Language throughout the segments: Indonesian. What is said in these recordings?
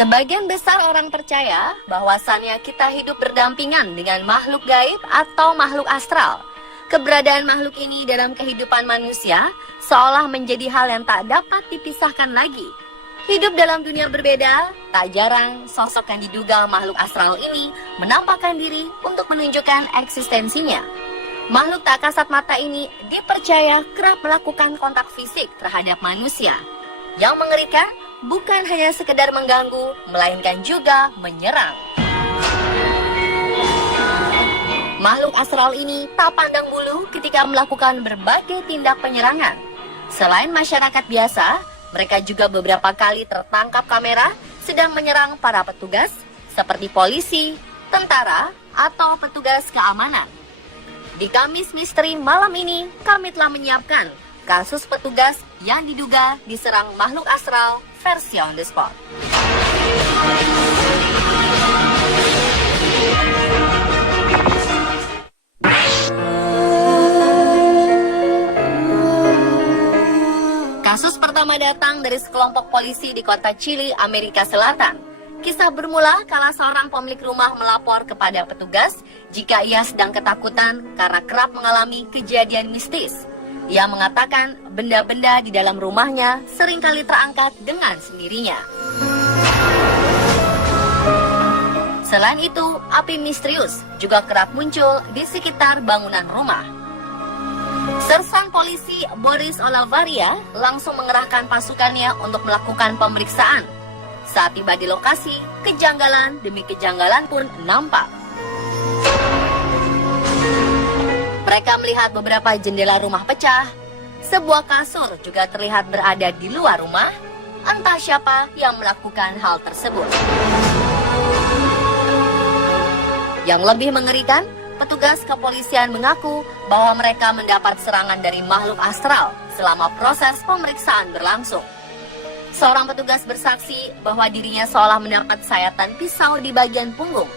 Sebagian besar orang percaya bahwasannya kita hidup berdampingan dengan makhluk gaib atau makhluk astral. Keberadaan makhluk ini dalam kehidupan manusia seolah menjadi hal yang tak dapat dipisahkan lagi. Hidup dalam dunia berbeda, tak jarang sosok yang diduga makhluk astral ini menampakkan diri untuk menunjukkan eksistensinya. Makhluk tak kasat mata ini dipercaya kerap melakukan kontak fisik terhadap manusia. Yang mengerikan bukan hanya sekedar mengganggu, melainkan juga menyerang. Makhluk astral ini tak pandang bulu ketika melakukan berbagai tindak penyerangan. Selain masyarakat biasa, mereka juga beberapa kali tertangkap kamera sedang menyerang para petugas seperti polisi, tentara, atau petugas keamanan. Di Kamis Misteri malam ini, kami telah menyiapkan kasus petugas yang diduga diserang makhluk astral versi on the spot. Kasus pertama datang dari sekelompok polisi di kota Chile, Amerika Selatan. Kisah bermula kala seorang pemilik rumah melapor kepada petugas jika ia sedang ketakutan karena kerap mengalami kejadian mistis. Ia mengatakan benda-benda di dalam rumahnya seringkali terangkat dengan sendirinya. Selain itu, api misterius juga kerap muncul di sekitar bangunan rumah. Sersan polisi Boris Olavaria langsung mengerahkan pasukannya untuk melakukan pemeriksaan. Saat tiba di lokasi, kejanggalan demi kejanggalan pun nampak. Mereka melihat beberapa jendela rumah pecah. Sebuah kasur juga terlihat berada di luar rumah. Entah siapa yang melakukan hal tersebut. Yang lebih mengerikan, petugas kepolisian mengaku bahwa mereka mendapat serangan dari makhluk astral selama proses pemeriksaan berlangsung. Seorang petugas bersaksi bahwa dirinya seolah mendapat sayatan pisau di bagian punggung.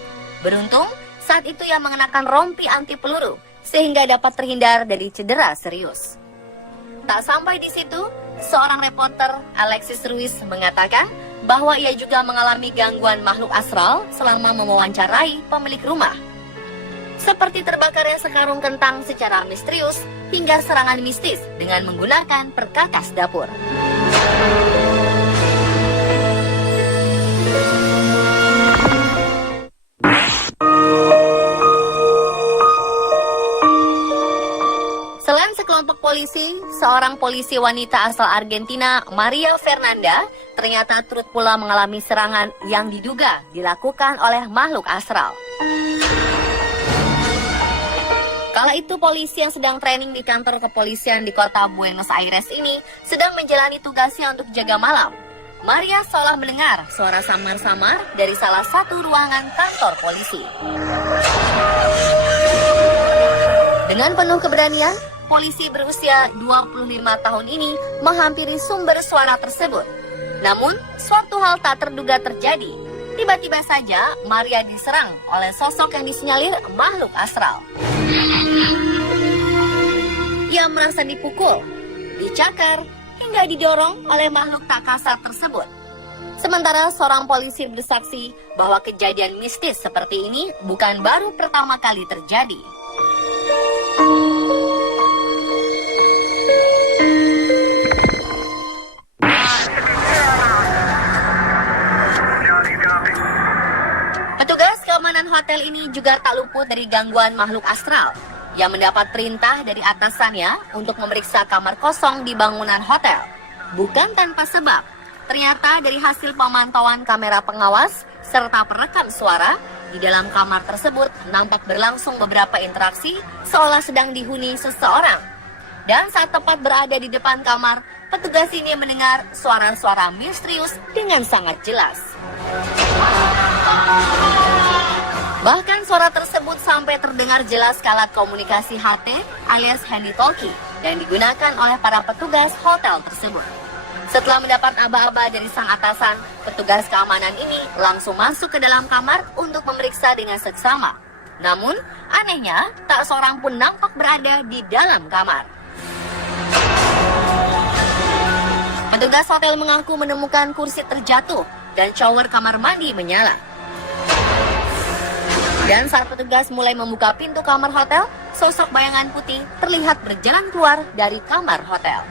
Beruntung, saat itu ia mengenakan rompi anti peluru sehingga dapat terhindar dari cedera serius. Tak sampai di situ, seorang reporter, Alexis Ruiz, mengatakan bahwa ia juga mengalami gangguan makhluk astral selama mewawancarai pemilik rumah. Seperti terbakarnya sekarung kentang secara misterius hingga serangan mistis dengan menggunakan perkakas dapur. Selain sekelompok polisi, seorang polisi wanita asal Argentina, Maria Fernanda, ternyata turut pula mengalami serangan yang diduga dilakukan oleh makhluk astral. Kala itu polisi yang sedang training di kantor kepolisian di kota Buenos Aires ini sedang menjalani tugasnya untuk jaga malam. Maria seolah mendengar suara samar-samar dari salah satu ruangan kantor polisi. Dengan penuh keberanian, polisi berusia 25 tahun ini menghampiri sumber suara tersebut. Namun, suatu hal tak terduga terjadi. Tiba-tiba saja, Maria diserang oleh sosok yang disinyalir makhluk astral. Ia merasa dipukul, dicakar, hingga didorong oleh makhluk tak kasat tersebut. Sementara seorang polisi bersaksi bahwa kejadian mistis seperti ini bukan baru pertama kali terjadi. Petugas keamanan hotel ini juga tak luput dari gangguan makhluk astral yang mendapat perintah dari atasannya untuk memeriksa kamar kosong di bangunan hotel. Bukan tanpa sebab, ternyata dari hasil pemantauan kamera pengawas serta perekam suara, di dalam kamar tersebut nampak berlangsung beberapa interaksi seolah sedang dihuni seseorang. Dan saat tepat berada di depan kamar, petugas ini mendengar suara-suara misterius dengan sangat jelas. Bahkan suara tersebut sampai terdengar jelas kala komunikasi HT alias handy talkie yang digunakan oleh para petugas hotel tersebut. Setelah mendapat aba-aba dari sang atasan, petugas keamanan ini langsung masuk ke dalam kamar untuk memeriksa dengan seksama. Namun, anehnya, tak seorang pun nampak berada di dalam kamar. Petugas hotel mengaku menemukan kursi terjatuh dan shower kamar mandi menyala. Dan saat petugas mulai membuka pintu kamar hotel, sosok bayangan putih terlihat berjalan keluar dari kamar hotel.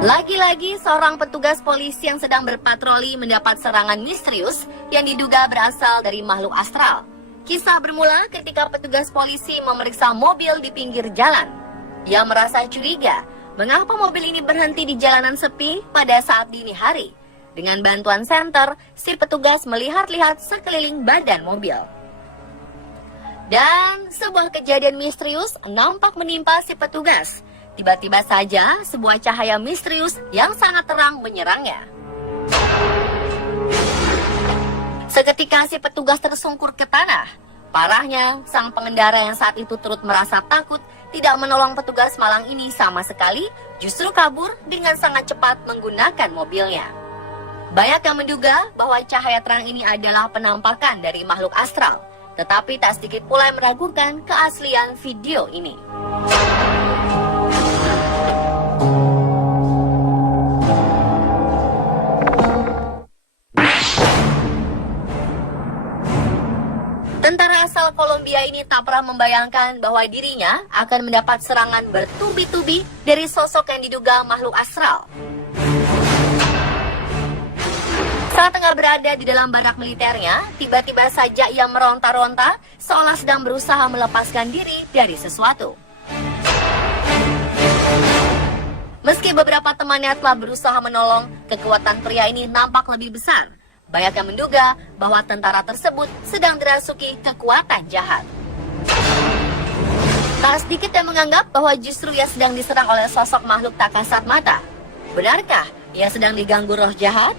Lagi-lagi seorang petugas polisi yang sedang berpatroli mendapat serangan misterius yang diduga berasal dari makhluk astral. Kisah bermula ketika petugas polisi memeriksa mobil di pinggir jalan. Ia merasa curiga, mengapa mobil ini berhenti di jalanan sepi pada saat dini hari. Dengan bantuan senter, si petugas melihat-lihat sekeliling badan mobil. Dan sebuah kejadian misterius nampak menimpa si petugas. Tiba-tiba saja sebuah cahaya misterius yang sangat terang menyerangnya. Seketika si petugas tersungkur ke tanah. Parahnya, sang pengendara yang saat itu turut merasa takut tidak menolong petugas malang ini sama sekali, justru kabur dengan sangat cepat menggunakan mobilnya. Banyak yang menduga bahwa cahaya terang ini adalah penampakan dari makhluk astral, tetapi tak sedikit pula yang meragukan keaslian video ini. Tentara asal Kolombia ini tak pernah membayangkan bahwa dirinya akan mendapat serangan bertubi-tubi dari sosok yang diduga makhluk astral. Saat tengah berada di dalam barak militernya, tiba-tiba saja ia meronta-ronta seolah sedang berusaha melepaskan diri dari sesuatu. Meski beberapa temannya telah berusaha menolong, kekuatan pria ini nampak lebih besar. Banyak yang menduga bahwa tentara tersebut sedang dirasuki kekuatan jahat. Tak sedikit yang menganggap bahwa justru ia sedang diserang oleh sosok makhluk tak kasat mata. Benarkah ia sedang diganggu roh jahat?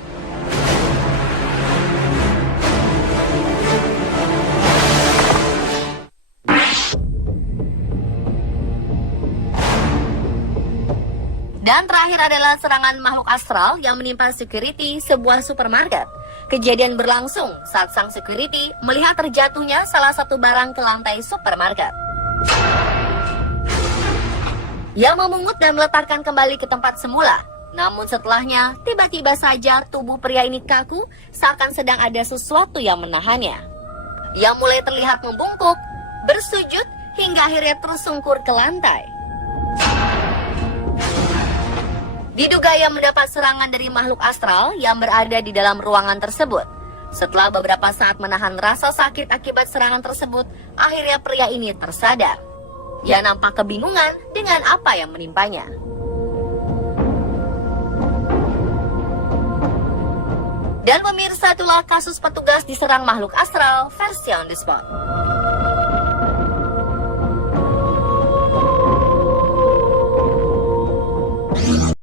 Dan terakhir adalah serangan makhluk astral yang menimpa security sebuah supermarket. Kejadian berlangsung saat sang security melihat terjatuhnya salah satu barang ke lantai supermarket. Ia memungut dan meletakkan kembali ke tempat semula. Namun setelahnya, tiba-tiba saja tubuh pria ini kaku seakan sedang ada sesuatu yang menahannya. Ia mulai terlihat membungkuk, bersujud, hingga akhirnya tersungkur ke lantai. Diduga ia mendapat serangan dari makhluk astral yang berada di dalam ruangan tersebut. Setelah beberapa saat menahan rasa sakit akibat serangan tersebut, akhirnya pria ini tersadar. Ia nampak kebingungan dengan apa yang menimpanya. Dan pemirsa, itulah kasus petugas diserang makhluk astral versi on the spot.